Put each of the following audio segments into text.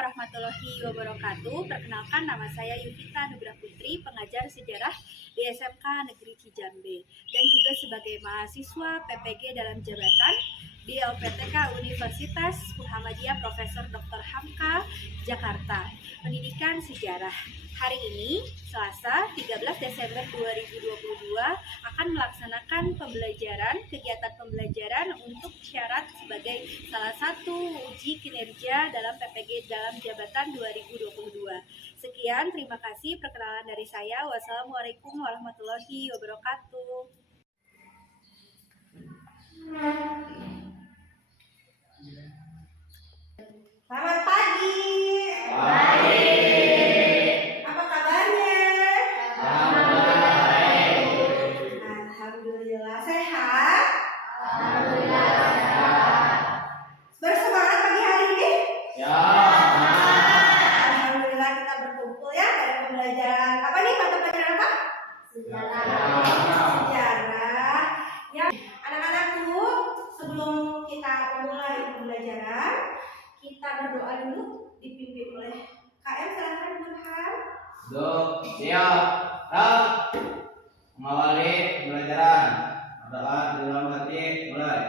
warahmatullahi wabarakatuh. Perkenalkan, nama saya Yuvita Nugrah Putri, pengajar sejarah di SMK Negeri Kijambe dan juga sebagai mahasiswa PPG dalam jabatan di LPTK Universitas Muhammadiyah Profesor Dr. Hamka, Jakarta, pendidikan sejarah. Hari ini, Selasa 13 Desember 2022, akan melaksanakan kegiatan pembelajaran untuk syarat sebagai salah satu uji kinerja dalam PPG dalam jabatan 2022. Sekian, terima kasih perkenalan dari saya. Wassalamualaikum warahmatullahi wabarakatuh. Selamat pagi. Baik. Apa kabarnya? Baik. Alhamdulillah sehat. Alhamdulillah sehat. Bersemangat pagi hari ini? Ya. Alhamdulillah kita berkumpul ya pada pembelajaran apa nih, mata pelajaran apa? Sejarah. Ya, anak-anakku, sebelum kita memulai pembelajaran, kita berdoa dulu dipimpin oleh KM. Silakan Burhan. Siap. Mengawali pembelajaran. Berdoa di dalam hati, mulai.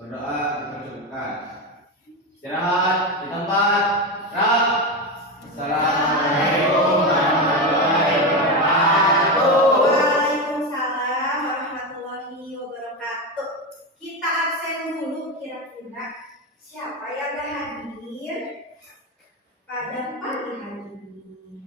Berdoa dipersembahkan. Istirahat di tempat. Assalamualaikum warahmatullahi wabarakatuh. Waalaikumsalam warahmatullahi wabarakatuh. Kita absen dulu, kira-kira siapa yang gak hadir pada pagi hari ini?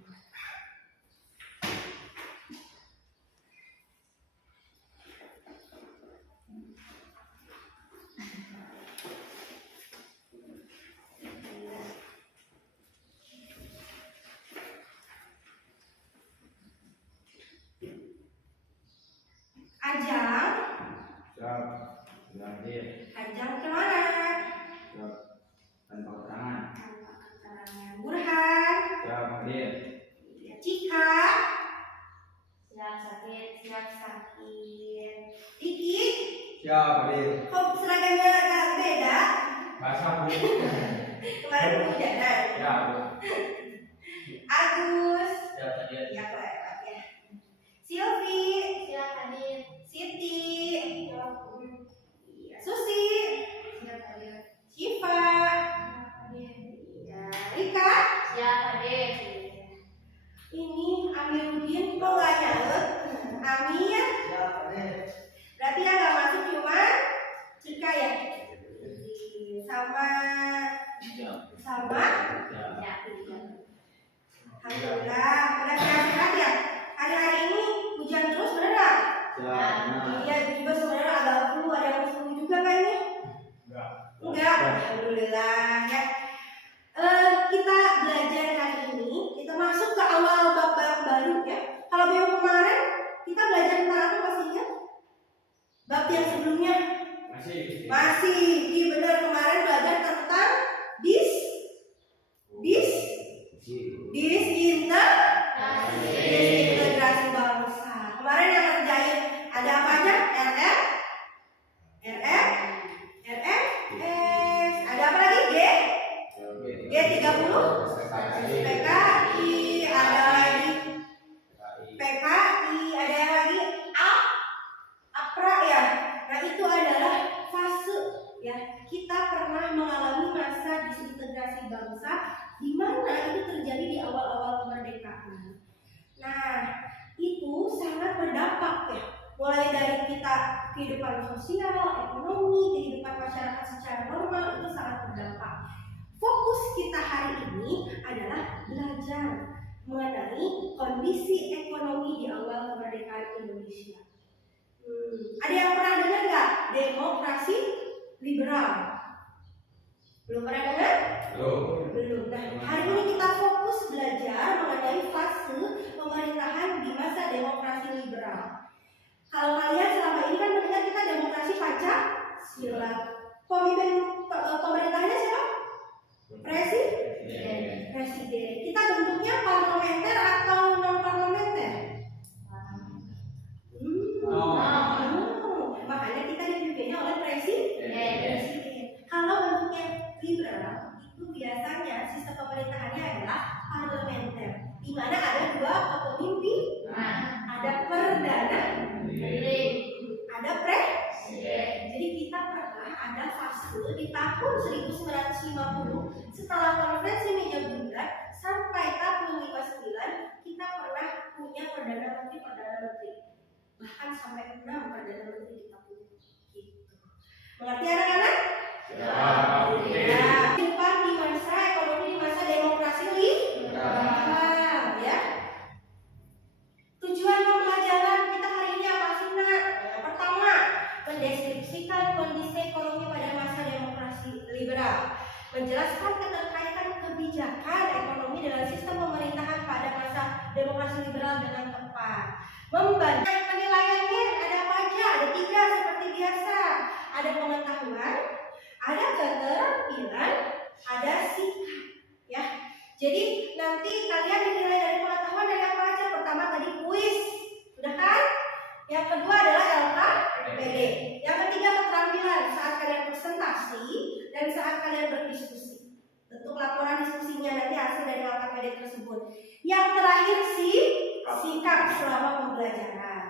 Ajang, Siap. Sudah hadir. Ajang kemana? Siap. Tanpa keterangan. Tanpa keterangan. Burhan, Siap hadir. Cika, Siap sakit. Iki, Siap hadir. kok seragamnya agak beda? Bahasa Bu. Kemarin kehujanan. Ya, Bu. Agus, Siap hadir. ya kelewat ya. Silvi, Siap hadir. Siti, Siap iya. Susi, hadir. Syifa, Hadir. iya. Rika. Siap hadir. Ini Amiruddin kok gak nyaut? Amir, Siap hadir. berarti yang gak masuk cuma Cika ya? Sama Siap. Alhamdulillah, udah sehat-sehat ya? Hari-hari ini hujan terus bener gak? Siap. Iya, juga sebenarnya agak flu, ada yang flu juga kan ini? Enggak, alhamdulillah ya. Kita belajar hari ini, kita masuk ke awal bab baru ya. Kalau minggu kemarin kita belajar tentang apa pastinya? Bab yang sebelumnya masih, iya benar, kemarin belajar tentang disintegrasi bangsa. Kemarin yang ngerjain ada apa aja? RMS, ada apa lagi? G30, PKI, ada lagi PKI, ada yang lagi APRA ya. Nah itu adalah fase ya. Kita pernah mengalami masa disintegrasi bangsa di mana itu terjadi di awal-awal kemerdekaan. Nah itu sangat berdampak ya. Mulai dari kita kehidupan sosial, ekonomi, kehidupan masyarakat secara normal itu sangat berdampak. Fokus kita hari ini adalah belajar mengenai kondisi ekonomi di awal kemerdekaan Indonesia. Ada yang pernah dengar nggak demokrasi liberal? Belum pernah dengar? Belum. Nah, hari ini kita fokus belajar mengenai fase pemerintahan di masa demokrasi liberal. Kalau kalian selama ini kan mendengar kita demokrasi Pancasila. Pemimpin pemerintahnya siapa? Presiden. Kita bentuknya parlementer atau non parlementer? Makanya kita dipimpinnya oleh presiden. Kalau bentuk di tahun 1950 setelah konferensi meja bulat sampai tahun 59 kita pernah punya perdana menteri, bahkan sampai 6 perdana menteri kita punya. Gitu. Mengerti anak-anak? Ya. Kehidupan di masa ekonomi di masa demokrasi liberal, ya. Tujuan pembelajaran kita hari ini apa sih, Nak? Yang pertama, mendeskripsikan kondisi ekonomi pada masa demokrasi liberal, menjelaskan keterkaitan kebijakan ekonomi dengan sistem pemerintahan pada masa demokrasi liberal dengan tepat, membantu penilaiannya ada apa aja, ada 3 seperti biasa, ada pengetahuan, ada keterampilan, ada sikap, ya. Jadi nanti kalian dinilai dari pengetahuan dari apa aja? Pertama tadi kuis, sudah kan? Yang kedua adalah LKPD. Yang ketiga keterampilan saat kalian presentasi dan saat kalian berdiskusi. Bentuk laporan diskusinya nanti hasil dari LKPD tersebut. Yang terakhir sikap selama pembelajaran.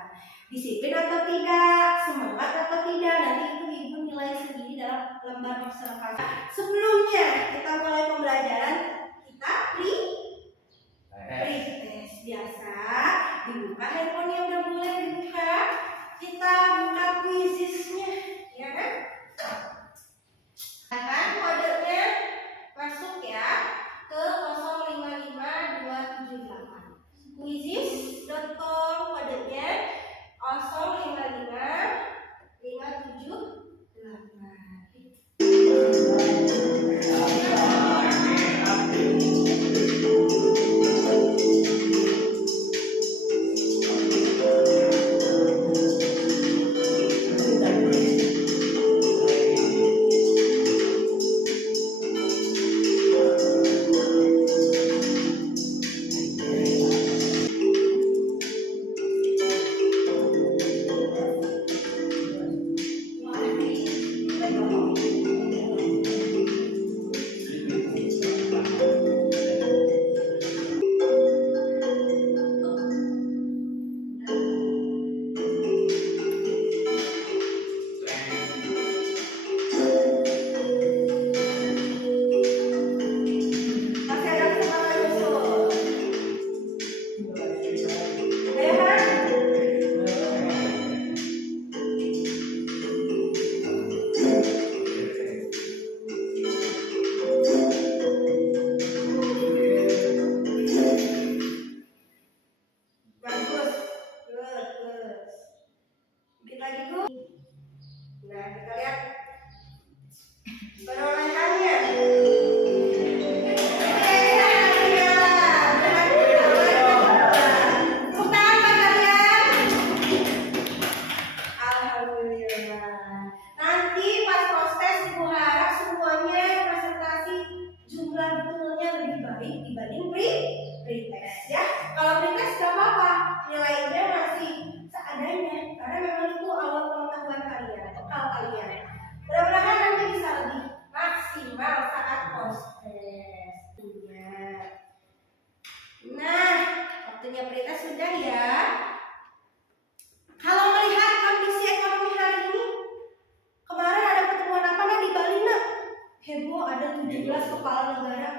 Disiplin atau tidak, semangat atau tidak, nanti itu ibu nilai sendiri dalam lembar observasi. Sebelumnya kita mulai pembelajaran, kita pre-test biasa. Dibuka handphone yang udah mulai dibuka, kita buka quizisnya, ya kan? Akan kodenya masuk ya ke 055278. Quizis.com kodenya 17 kepala negara.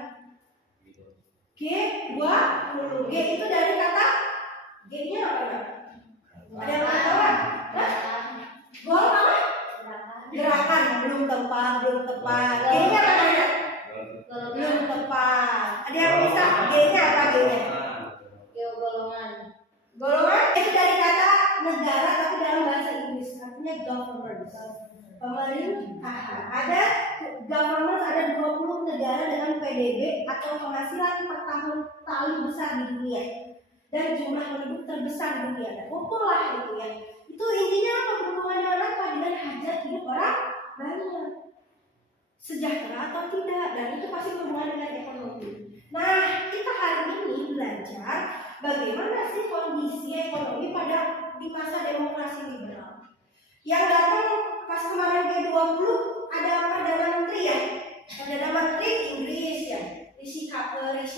G20. G itu dari kata G-nya apa ya? Ada yang tahu? Gol apa? Gerakan. Belum tepat. G-nya apa ya? Belum tepat. Ada yang bisa? G-nya apa G-nya? Golongan itu dari kata negara tapi dalam bahasa Inggris artinya government. Pemerintahan. Ada government, ada 20 negara dengan PDB atau penghasilan per tahun paling besar di dunia dan jumlah penduduk terbesar di dunia. Dan lah itu ya. Itu intinya apa? Berhubungan dengan apa? Dengan hajat hidup orang banyak. Sejahtera atau tidak, dan itu pasti berhubungan dengan ekonomi. Nah, kita hari ini belajar bagaimana sih kondisi ekonomi pada di masa demokrasi liberal. Yang datang pas kemarin G20 ada Perdana Menteri ya, Perdana Menteri Inggris ya, Rishi Sunak.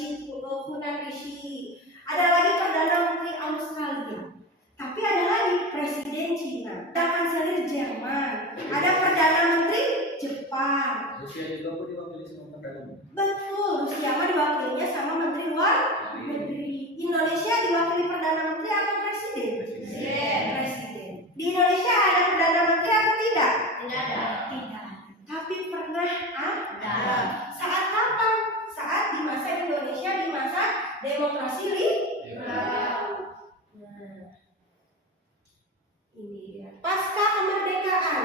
Ada lagi Perdana Menteri Australia. Tapi ada lagi Presiden Cina, ada Kanselir Jerman, ada Perdana Menteri Jepang, Rusia juga pun diwakili sama Perdana Menteri. Betul, Rusia mah diwakilinya sama Menteri Luar Negeri. Indonesia diwakili Perdana Menteri atau Presiden? Presiden. Di Indonesia ada Perdana Menteri atau tidak? Tidak ada. Tidak. Tapi pernah ada. Ada. Saat kapan? Saat di masa Indonesia, di masa demokrasi liberal. Nah, ini dia. Pasca kemerdekaan.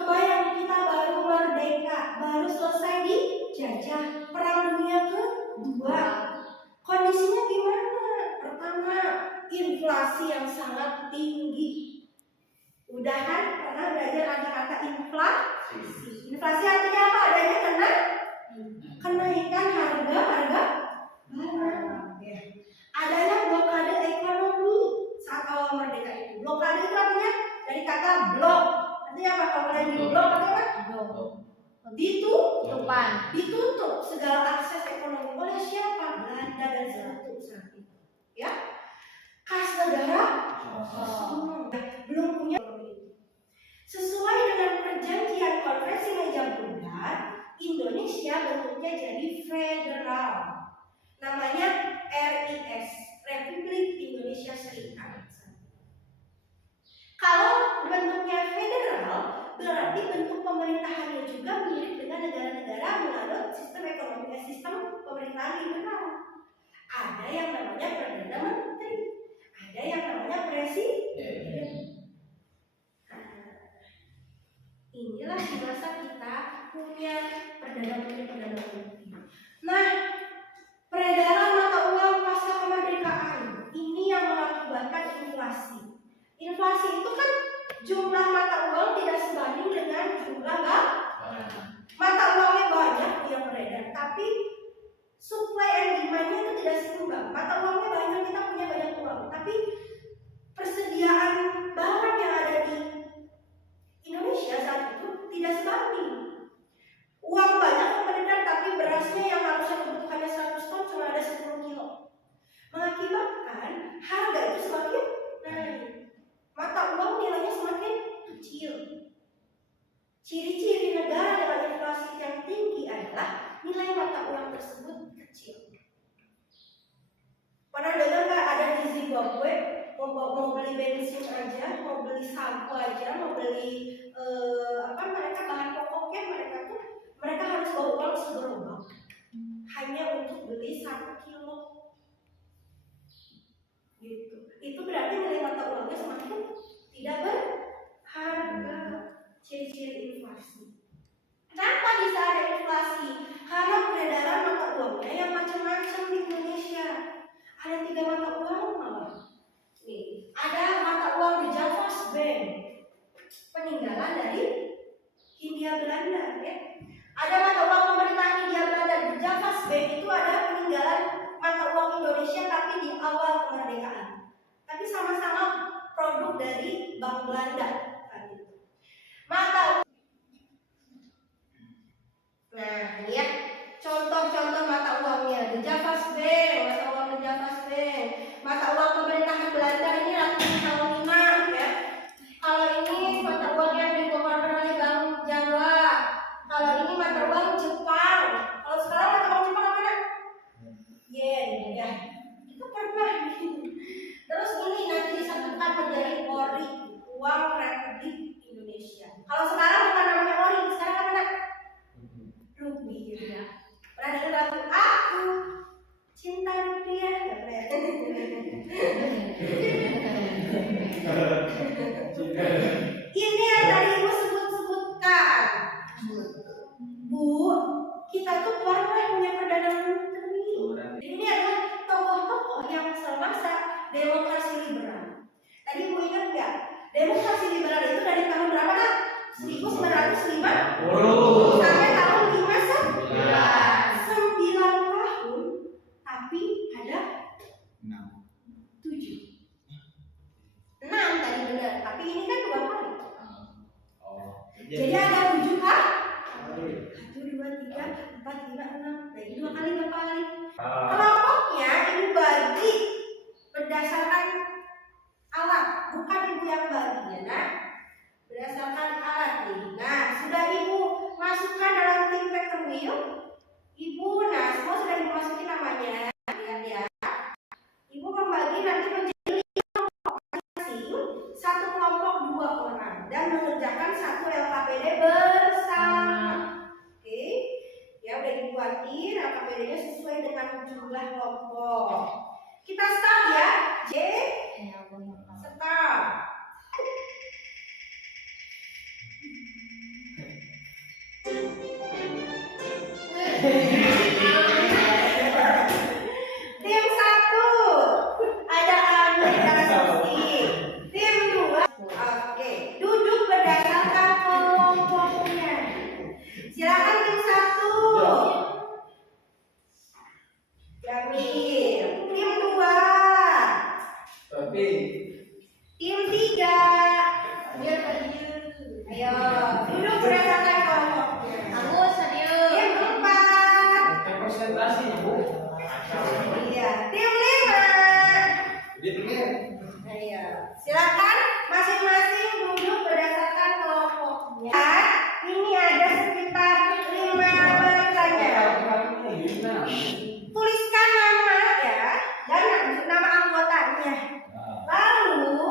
Kebayang kita baru merdeka, baru selesai dijajah, Perang Dunia Kedua. Kondisinya gimana? Pertama, inflasi yang sangat tinggi. Udah kan pernah belajar ada kata inflasi. Inflasi artinya apa? Adanya kenaikan harga barang. Ya. Adanya blokade ekonomi saat awal merdeka itu. Blokade itu artinya dari kata blok. Artinya apa? Kalau kalian di blok apa? Ditutup segala akses ekonomi oleh siapa? Belanda dan Sekutu saat itu. Ya, kas negara belum punya ekonomi. Sesuai dengan perjanjian konferensi meja bulat, Indonesia bentuknya jadi federal. Namanya RIS, Republik Indonesia Serikat. Kalau bentuknya federal, berarti bentuk pemerintahannya juga mirip dengan negara-negara menganut sistem ekonomi, sistem pemerintahan liberal. Ada yang namanya Perdana Menteri, ada yang namanya Presiden. Inilah di masa kita punya Perdana Menteri. Nah, peredaran mata uang pasca kemerdekaan ini yang mengakibatkan inflasi. Inflasi itu kan jumlah mata uang tidak sebanding dengan jumlah mata uangnya banyak yang beredar, tapi supply and demand-nya itu tidak seimbang. Mata uangnya banyak, kita punya banyak uang, tapi persediaan barang yang ada di Indonesia saat itu tidak sebanding. Uang banyak yang beredar, tapi berasnya yang harusnya kebutuhannya 100 ton cuma ada 10 kilo. Mengakibatkan harga itu semakin naik. Mata uang nilainya semakin kecil. Ciri-ciri negara dengan inflasi yang tinggi adalah nilai mata uang tersebut kecil. Pernah dengar nggak ada di Zimbabwe mau beli bensin aja, mau beli sampo aja, mau beli mereka bahan pokoknya mereka harus bawa uang segerobak hanya untuk beli 1 kilo. Gitu. Itu berarti nilai mata uangnya semakin tidak berharga. Ciri-ciri inflasi. Kenapa bisa ada inflasi? Karena peredaran mata uangnya yang macam-macam di Indonesia. Ada 3 mata uang malah. Nih, ada mata uang di Javas Bank, peninggalan dari Hindia Belanda. Ya. Ada mata uang pemerintahan Hindia Belanda di Javas Bank, itu ada peninggalan mata uang Indonesia tapi di awal kemerdekaan. Tapi sama-sama produk dari Bank Belanda. Mata. Nah, ini ya contoh-contoh mata uangnya. The Javas Bank, mata uang The Javas Bank. Mata uang pemerintahan Belanda ini tahun 5 ya. Kalau ini mata uang yang dikeluarkan oleh Bank Jawa. Kalau ini mata uang Jepang. Kalau sekarang mata uang Jepang apa? Yen ya. Itu pernah. Terus ini nanti disatukan menjadi ori, uang Republik Indonesia. Kalau sekarang bukan namanya ori, sekarang apa nak? Rupiah. Ya. Pernah dengar lagu Aku Cinta Rupiah? Ya, ini yang tadi Ibu sebutkan. Bu, kita tuh pernah punya Perdana Menteri. Ini adalah tokoh-tokoh yang semasa demokrasi liberal. Tadi Ibu ingat nggak? Demokrasi liberal itu dari tahun berapa nak? 1950 sampai tahun 59. 9 tahun, tapi ada 7. 6 tadi benar, tapi ini kan 2 kali. Jadi ada 7 kan? 1, 2, 3, 4, 5, 6. Jadi 2 kali berapa kali? Kelompoknya Ibu bagi berdasarkan alat, bukan Ibu yang bagi ya nak. Berdasarkan alat nih. Nah, sudah Ibu masuk Tim 1 ada Amir dan Susi. Tim 2, oke, duduk berdasarkan kelompoknya. Silakan tim 1. Jamil. Tim 2. Tapi Tim 3. Ayo, duduk berdasarkan kelompoknya. Agus, Sadio. Tim 4. presentasinya Bu. Iya, tim 5. Dia pikir Ayo, silakan masing-masing duduk berdasarkan kelompoknya. Ini ada sekitar 5 pertanyaan. Tuliskan nama ya dan nama anggotanya. Lalu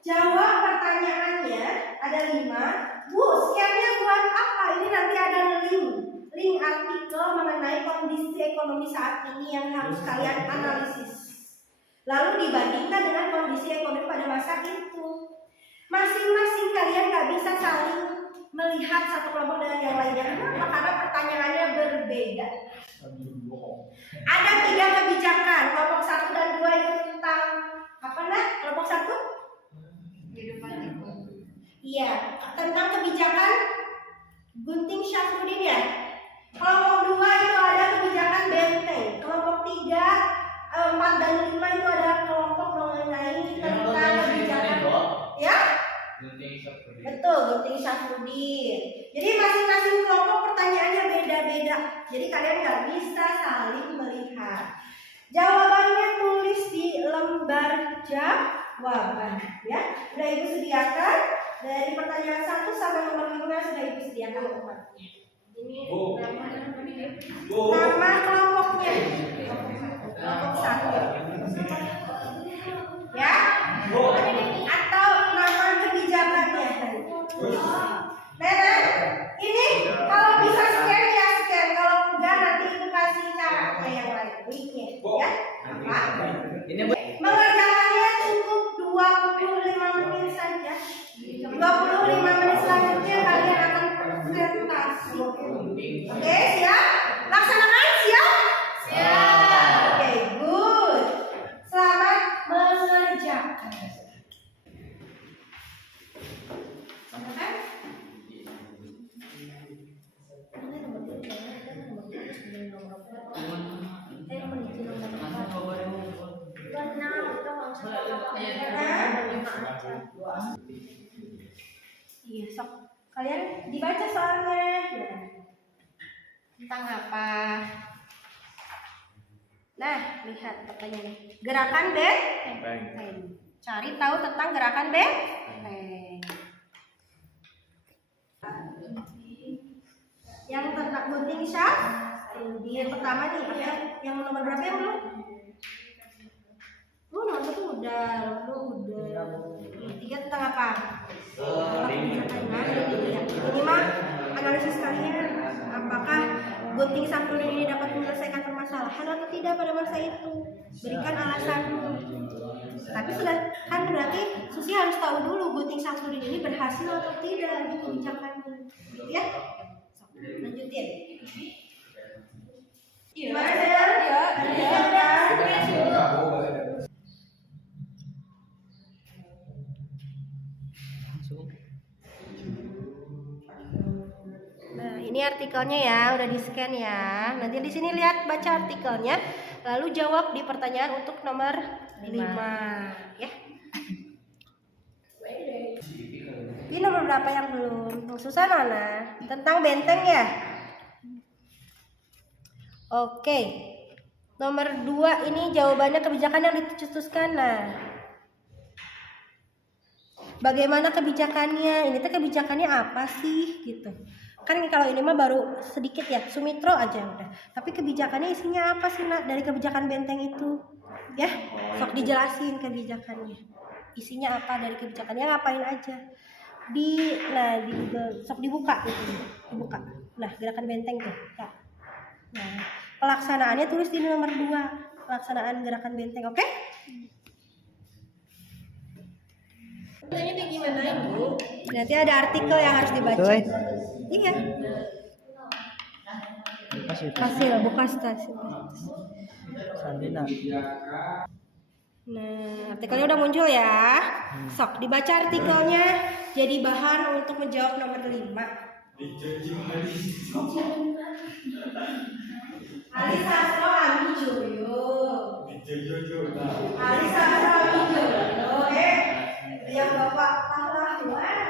jawab pertanyaannya. Ada 5. Bu, scan-nya buat apa? Ini nanti ada link artikel mengenai kondisi ekonomi saat ini yang harus kalian analisis. Lalu dibandingkan dengan kondisi ekonomi pada masa itu. Masing-masing kalian gak bisa saling melihat satu kelompok dengan yang lainnya. Kenapa? Karena pertanyaannya berbeda. Ada 3 kebijakan. Kelompok 1 dan 2 itu tentang apa nak? Kelompok 1? Kehidupan ekonomi. Iya, tentang kebijakan Gunting Syafruddin ya. Kelompok 2 itu ada kebijakan Benteng. Kelompok 3, 4 dan 5 itu adalah kelompok mengenai tentang kebijakan ya. Betul, Gunting Syafruddin. Jadi masing-masing kelompok pertanyaannya beda-beda. Jadi kalian nggak bisa saling melihat. Jawabannya tulis di lembar jawaban ya. Sudah Ibu sediakan dari pertanyaan 1 sampai nomor 5 sudah Ibu sediakan tempatnya. Ini Bu. nama kelompoknya. Kelompok 1. Ya. Atau nama kebijakannya. Nenek, ini kalau bisa scan ya scan. Kalau enggak nanti Ibu kasih caranya yang lain. Linknya ya. Apa? ini Mengerjakannya cukup 25 menit saja. 25 menit selanjutnya kalian akan presentasi. Oke, siap? Laksanakan, siap? Siap. Oke, good. Selamat mengerjakan. Iya, sok. Kalian dibaca soalnya. Ya. Tentang apa? Nah, lihat pertanyaannya. Gerakan benteng. Cari tahu tentang gerakan benteng. Yang tentang gunting syaf. Yang pertama nih, yang nomor berapa yang belum? Nomor 1 udah, udah. 3 tentang apa? Ini mah analisis kalian. Apakah gunting Syafruddin ini dapat menyelesaikan permasalahan atau tidak pada masa itu? Berikan alasan. Tapi sudah kan berarti Susi harus tahu dulu gunting Syafruddin ini berhasil atau tidak di kebijakannya. Ya? Lanjutin. Gimana ya? Nah, ini artikelnya ya, udah di-scan ya. Nanti di sini lihat baca artikelnya, lalu jawab di pertanyaan untuk nomor 5 ya. Ini nomor berapa yang belum? Yang susah mana? Tentang benteng ya? Oke. Nomor 2 ini jawabannya kebijakan yang dicetuskan. Nah, bagaimana kebijakannya? Ini tuh kebijakannya apa sih gitu. Kan kalau ini mah baru sedikit ya, Sumitro aja udah. Tapi kebijakannya isinya apa sih nak dari kebijakan benteng itu? Ya, sok dijelasin kebijakannya. Isinya apa dari kebijakannya, ngapain aja. Di Google sok dibuka gitu. Dibuka. Nah, gerakan benteng tuh. Ya. Nah, pelaksanaannya tulis di nomor 2. Pelaksanaan gerakan benteng, oke? Ini gimana Ibu? Berarti ada artikel yang harus dibaca. Iya. Hasil bukan stasiun. Sandina. Nah, artikelnya udah muncul ya. Sok dibaca artikelnya. Jadi bahan untuk menjawab nomor 5. Ali Sastro Ami Joyo. Ali Sastro Ami Joyo. Yang bapak pahlawan.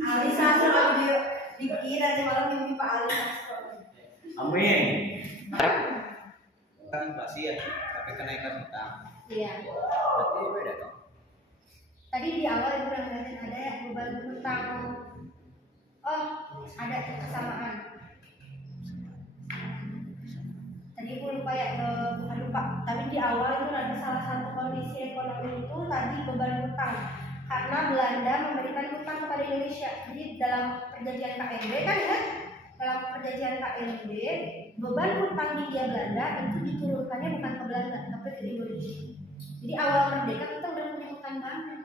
Ali Sastro Ami Joyo. Dikira nanti malam mimpi Pak Ali Sastro. Amin. Kan inflasi ya, tapi kenaikan utang. Iya. Berarti beda dong. Tadi di awal ibu udah ngeliatin ada ya beban hutang. Oh, ada kesamaan. Tadi ibu lupa ya, bukan lupa. Tapi di awal itu ada salah satu kondisi ekonomi itu tadi beban hutang. Karena Belanda memberikan hutang kepada Indonesia. Jadi dalam perjanjian KMB kan ya, dalam perjanjian KMB beban hutang di Hindia Belanda itu diturunkannya bukan ke Belanda tapi ke Indonesia. Jadi awal merdeka kita udah punya hutang banget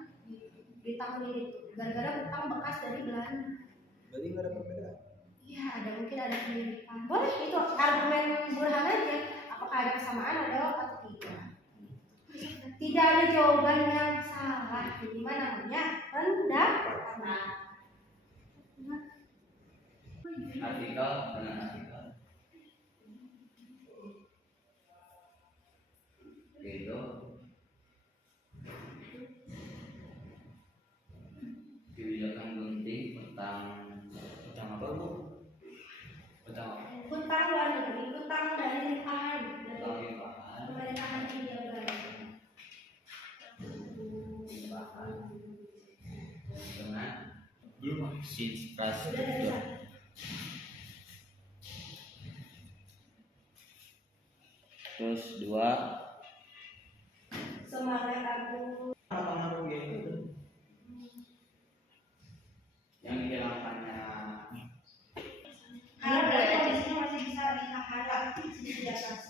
di tahun ini tuh gara-gara hutang bekas dari Belanda. Berarti nggak ada perbedaan. Iya, mungkin ada kemiripan. Boleh itu argumen burhan aja. Apakah ada kesamaan atau tidak? Tidak ada jawaban yang salah. Jadi mana namanya pendapat. Artikel dengan artikel. Itu kebijakan penting tentang apa bu? Tentang Hutang luar negeri, hutang dari limpahan, pemerintahan, pemerintahan Hindia Belanda. dengan belum infrastruktur. Sudah bisa. Terus 2 Semangat aku. pengaruh itu yang dihilangkannya Karena kondisinya masih bisa ditahan lagi di atas.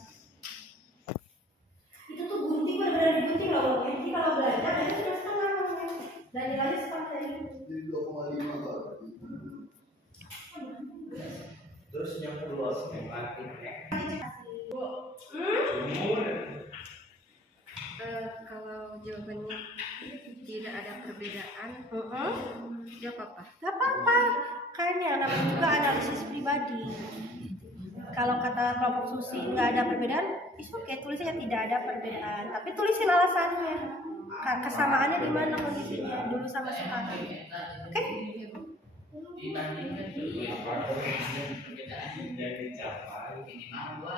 Itu tuh gunting benar-benar digunting loh. Jadi kalau Belanda itu sudah setengah namanya. Dan nilainya setengah dari itu. Jadi 2,5 Pak. terus yang kedua semangat Kalau jawabannya tidak ada perbedaan, jawab apa? Gak apa-apa. Kayaknya namanya juga analisis pribadi. Kalau kata kelompok Susi nggak ada perbedaan, oke, tulisnya tidak ada perbedaan. Tapi tulisin alasannya. Kesamaannya di mana kondisinya dulu sama sekarang. Oke? dibandingkan perbedaan yang dicapai minimal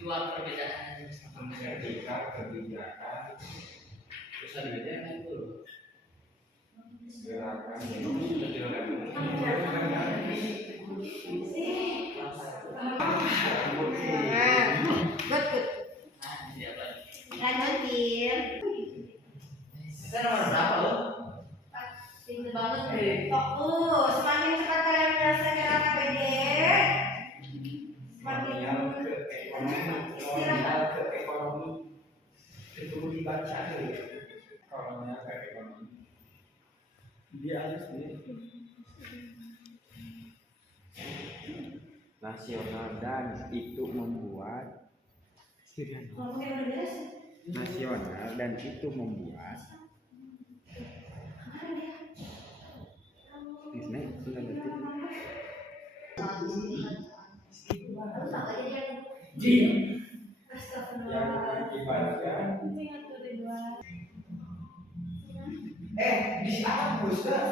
dua perbedaan sertifikat kebijakan terus ada bedanya itu gerakan Good. Lanjutin. nomor berapa lo? Tinggi banget. Fokus. Semakin cepat kalian menyelesaikan AKPD, semakin istirahat. Ke ekonomi itu dibaca kolomnya ke ekonomi dia harus nasional dan itu membuat Ngomongnya udah beres. nasional dan itu membuat Disney sudah detik yang beribadah Di siapa bos kan?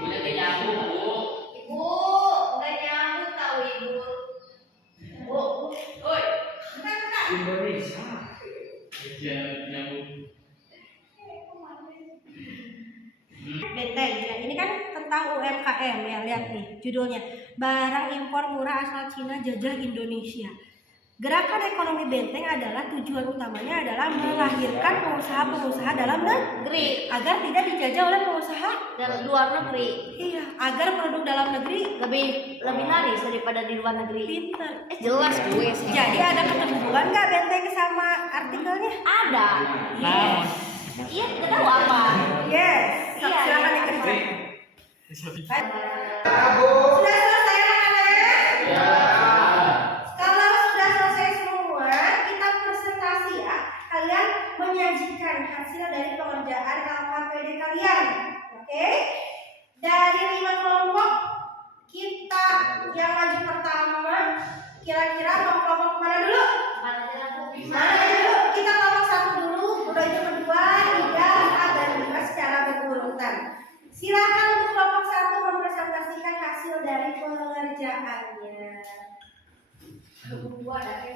Udah nyambung bu. Ibu, nggak nyambut tahu ibu. Bu, oi, bentar. Indonesia Nyambung. Benteng, ya ini kan tentang UMKM ya, lihat nih judulnya. Barang impor murah asal Cina jajah Indonesia. Gerakan ekonomi Benteng adalah tujuan utamanya adalah melahirkan pengusaha-pengusaha dalam negeri agar tidak dijajah oleh pengusaha Dan luar negeri iya, agar produk dalam negeri lebih laris daripada di luar negeri. pinter. Jelas gue sih. Jadi ada ketentuan nggak Benteng sama artikelnya? Ada. Yes. Iya, kita tahu apa? Yes. Iya, Silakan iya. dikerjakan. Bravo. Sudah Silakan untuk kelompok 1 mempresentasikan hasil dari pengerjaannya. Dua ada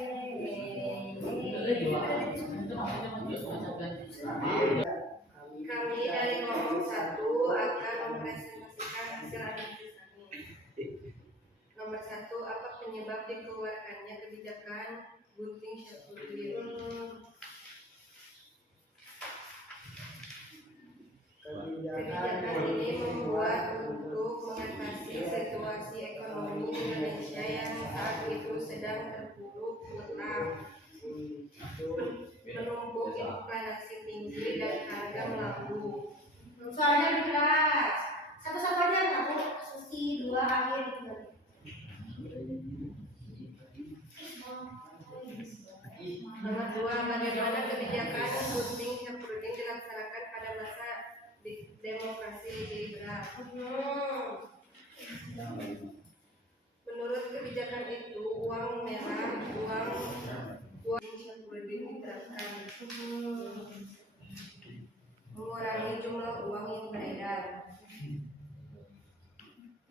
Kami dari kelompok 1 akan mempresentasikan hasil analisis kami. Nomor 1, apa penyebab dikeluarkannya kebijakan Gunting Syafruddin? Kebijakan ini membuat untuk mengatasi situasi ekonomi Indonesia yang saat itu sedang terpuruk utang, menumpuk inflasi tinggi dan harga melambung. Soalnya lebih keras. Satu-satunya kamu susi 2 akhir gitu. Nomor 2, bagaimana kebijakan Gunting Syafruddin dilaksanakan pada masa demokrasi liberal? Menurut kebijakan itu, uang merah, uang Syafruddin diterapkan. Mengurangi jumlah uang yang beredar.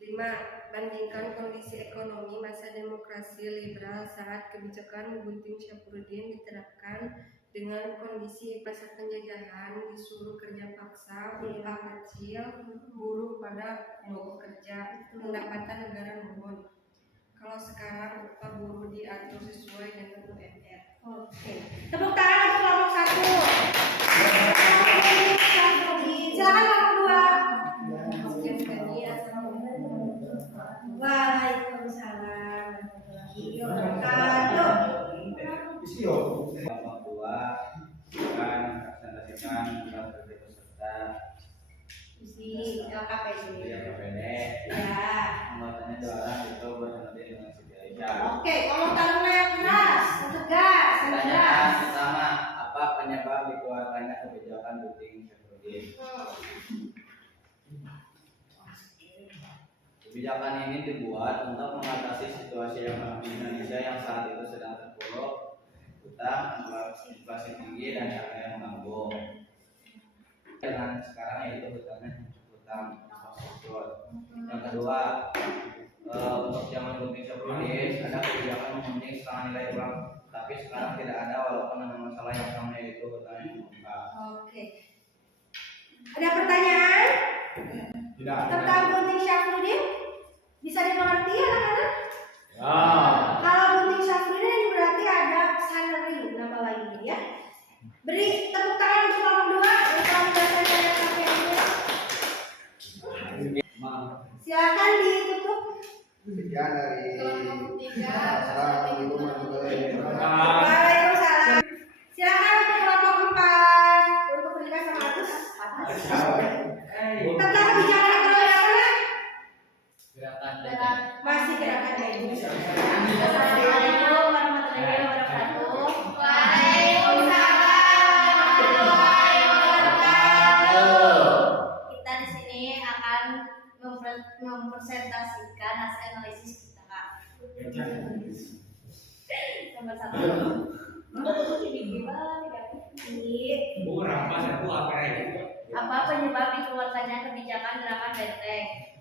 5. Bandingkan kondisi ekonomi masa demokrasi liberal saat kebijakan Gunting Syafruddin diterapkan dengan kondisi masa penjajahan, disuruh kerja paksa, upah kecil, buruh pada mogok kerja, pendapatan negara menurun. Kalau sekarang upah buruh diatur sesuai dengan UMR. Oke. Tepuk tangan untuk kelompok 1. Silakan kelompok 2. Waalaikumsalam warahmatullahi wabarakatuh. Kelompok 2 akan presentasikan tentang kerja peserta Di LKPD. di LKPD. Ya. Anggotanya 2 orang itu berhenti dengan Siti Aisyah. Oke, kalau taruna yang keras, tegas, Pertanyaan pertama, apa penyebab dikeluarkannya kebijakan Gunting Syafruddin? Kebijakan ini dibuat untuk mengatasi situasi ekonomi Indonesia yang saat itu sedang terpuruk utang, inflasi tinggi dan harga yang melambung. Dengan sekarang yaitu hutang infrastruktur. Yang kedua, untuk zaman Gunting Syafruddin ada kebijakan memunting setengah nilai uang, tapi sekarang tidak ada walaupun dengan masalah yang sama yaitu hutang yang membengkak. Oke. Ada pertanyaan Tidak. tentang Gunting Syafruddin? Bisa dimengerti ya anak-anak? Ya. Kalau Gunting Syafruddin berarti ada Saneri nama lainnya ya. Beri tepuk tangan untuk kelompok 2 yang telah menjelaskan LKPD. Silakan ditutup. Sekian dari Kelompok 3. Assalamualaikum warahmatullahi wabarakatuh. Waalaikumsalam. Silakan untuk kelompok 4 untuk Rika sama Agus. Tentang kebijakan ekonomi apa? Masih gerakan dari Assalamualaikum warahmatullahi wabarakatuh. Kita di sini akan mempresentasikan hasil analisis kita. Nomor 1. Apa penyebab dikeluarkannya kebijakan gerakan benteng?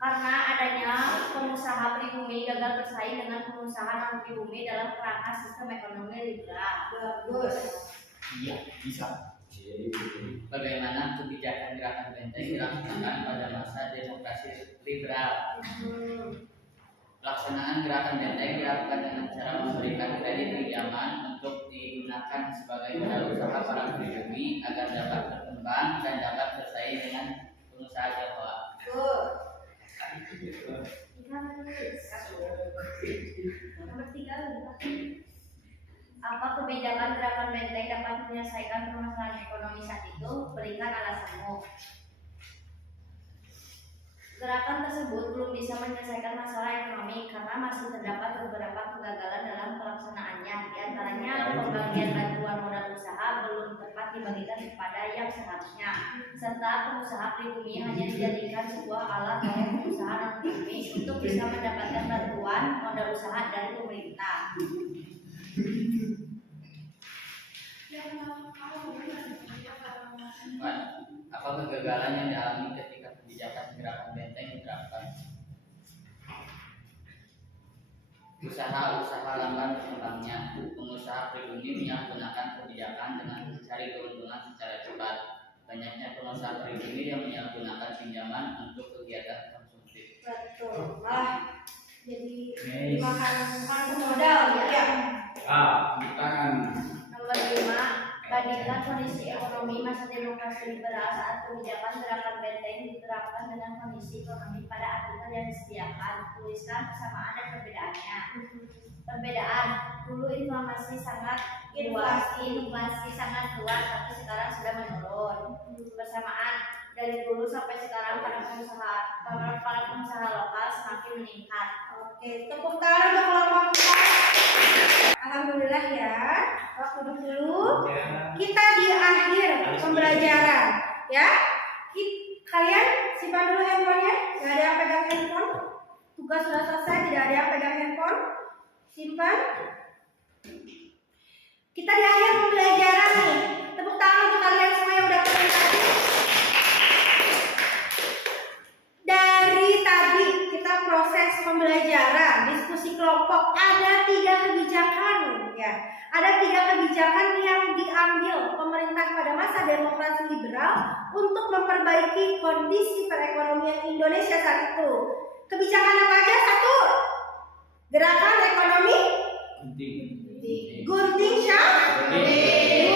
Karena adanya pengusaha pribumi gagal bersaing dengan pengusaha non pribumi dalam kerangka sistem ekonomi liberal. Bagus. Iya, bisa. Bagaimana kebijakan gerakan benteng dilaksanakan pada masa demokrasi liberal? Pelaksanaan gerakan benteng dilakukan dengan cara memberikan kredit pinjaman untuk digunakan sebagai modal usaha para pribumi agar dapat berkembang dan dapat bersaing dengan pengusaha Jawa. Nomor 3. Apa kebijakan gerakan benteng dapat menyelesaikan permasalahan ekonomi saat itu? Berikan alasanmu. Gerakan tersebut belum bisa menyelesaikan masalah ekonomi karena masih terdapat beberapa kegagalan dalam pelaksanaannya. Di antaranya pembagian bantuan modal usaha belum tepat dibagikan kepada yang seharusnya, serta pengusaha pribumi hanya dijadikan sebuah alat oleh pengusaha non pribumi untuk bisa mendapatkan bantuan modal usaha dari pemerintah. Apa kegagalan yang dialami ketika kebijakan usaha-usaha lamban berkembangnya. Pengusaha pribumi menyalahgunakan kebijakan dengan mencari keuntungan secara cepat. Banyaknya pengusaha pribumi yang menyalahgunakan pinjaman untuk kegiatan konsumtif. Betul. Malah jadi dimakan modal ya. Tepuk tangan. Nomor 5, bandingkan kondisi ekonomi masa demokrasi liberal saat kebijakan gerakan benteng diterapkan dengan kondisi ekonomi pada artikel yang disediakan. Tuliskan persamaan dan perbedaannya. Perbedaan, dulu inflasi sangat luas, tapi sekarang sudah menurun. Persamaan, dari dulu sampai sekarang para pengusaha lokal semakin meningkat. Oke, tepuk tangan untuk kelompok 4. Alhamdulillah ya. Duduk dulu. Kita di akhir pembelajaran ya. Kalian simpan dulu handphonenya. Nggak ada yang pegang handphone. Tugas sudah selesai, tidak ada yang pegang handphone. Simpan. Kita di akhir pembelajaran nih. Tepuk tangan untuk kalian semua yang udah presentasi. Dari tadi kita proses pembelajaran, diskusi kelompok, ada 3 kebijakan ya. Ada 3 kebijakan yang diambil pemerintah pada masa demokrasi liberal untuk memperbaiki kondisi perekonomian Indonesia saat itu. Kebijakan apa aja? 1. Gerakan ekonomi gunting syah. 2.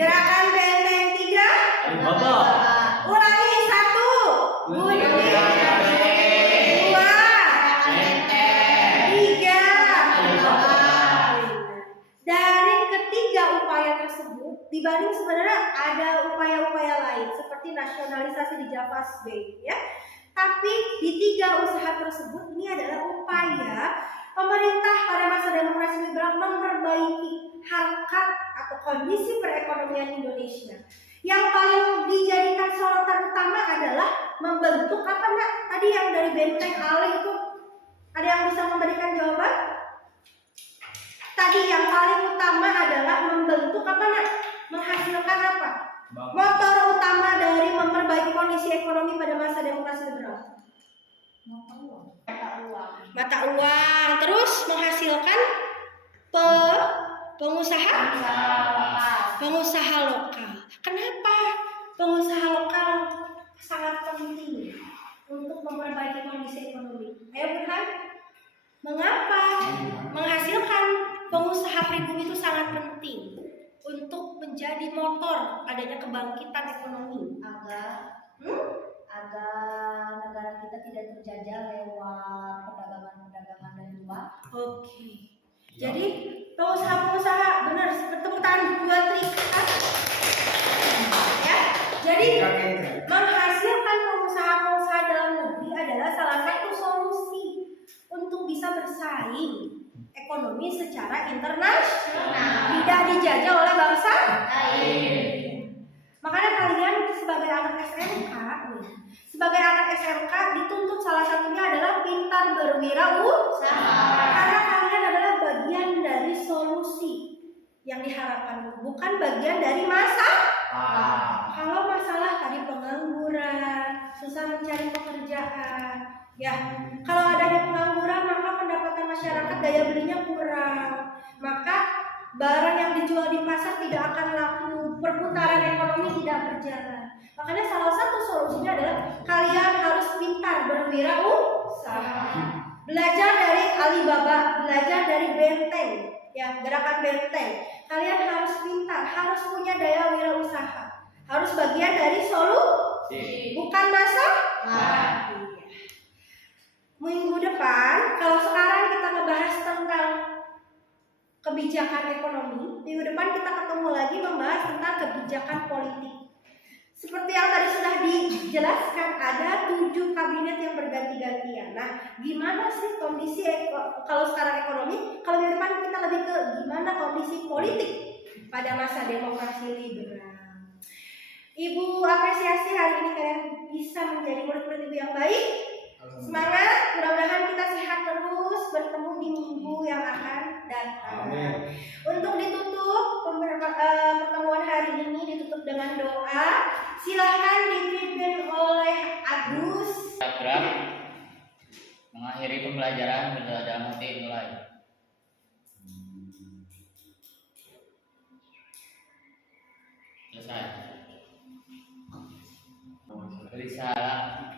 Gerakan benteng. 3. Ulangi. 1. Gunting. 2. 3. Dari ketiga upaya tersebut, dibanding sebenarnya ada upaya-upaya lain seperti nasionalisasi di Javas Bay ya. Tapi di 3 usaha tersebut ini adalah upaya pemerintah pada masa demokrasi liberal memperbaiki harkat atau kondisi perekonomian Indonesia. Yang paling dijadikan sorotan utama adalah membentuk apa nak? Tadi yang dari benteng Ale itu, ada yang bisa memberikan jawaban? Tadi yang paling utama adalah membentuk apa nak? Menghasilkan apa? Motor utama dari memperbaiki kondisi ekonomi pada masa demokrasi liberal. Mata uang. Terus menghasilkan pengusaha lokal. Kenapa pengusaha lokal sangat penting untuk memperbaiki kondisi ekonomi? Ayo Burhan. Mengapa menghasilkan pengusaha pribumi itu sangat penting untuk menjadi motor adanya kebangkitan ekonomi Agar negara kita tidak terjajah lewat perdagangan dari luar. Oke. Jadi pengusaha-pengusaha benar, tepuk tangan buat Rika. Ya. Jadi menghasilkan pengusaha-pengusaha dalam negeri adalah salah satu solusi untuk bisa bersaing ekonomi secara internasional, tidak dijajah oleh bangsa lain. Makanya kalian sebagai anak SMK dituntut salah satunya adalah pintar berwirausaha. Karena kalian adalah bagian dari solusi yang diharapkan, bukan bagian dari masalah. Kalau masalah tadi pengangguran, susah mencari pekerjaan, ya. Kalau adanya pengangguran maka pendapatan masyarakat daya belinya kurang, maka barang yang dijual di pasar tidak akan laku, perputaran ekonomi tidak berjalan. Makanya salah satu solusinya adalah kalian harus pintar berwirausaha. Belajar dari Alibaba, belajar dari benteng, ya, gerakan benteng. Kalian harus pintar, harus punya daya wirausaha. Harus bagian dari solusi, bukan masalah. Minggu depan, kalau sekarang kita ngebahas tentang kebijakan ekonomi, minggu depan kita ketemu lagi membahas tentang kebijakan politik. Seperti yang tadi sudah dijelaskan, ada 7 kabinet yang berganti-gantian. Nah, gimana sih kondisi kalau sekarang ekonomi? Kalau minggu depan kita lebih ke gimana kondisi politik pada masa demokrasi liberal. Ibu apresiasi hari ini kalian bisa menjadi murid-murid ibu yang baik. Semangat, mudah-mudahan kita sehat terus, bertemu di minggu yang akan datang. Amin. Untuk ditutup pertemuan hari ini ditutup dengan doa. Silahkan dipimpin oleh Agus. Mengapa mengakhiri pembelajaran berdoa dalam hati mulai. Selesai. Risalah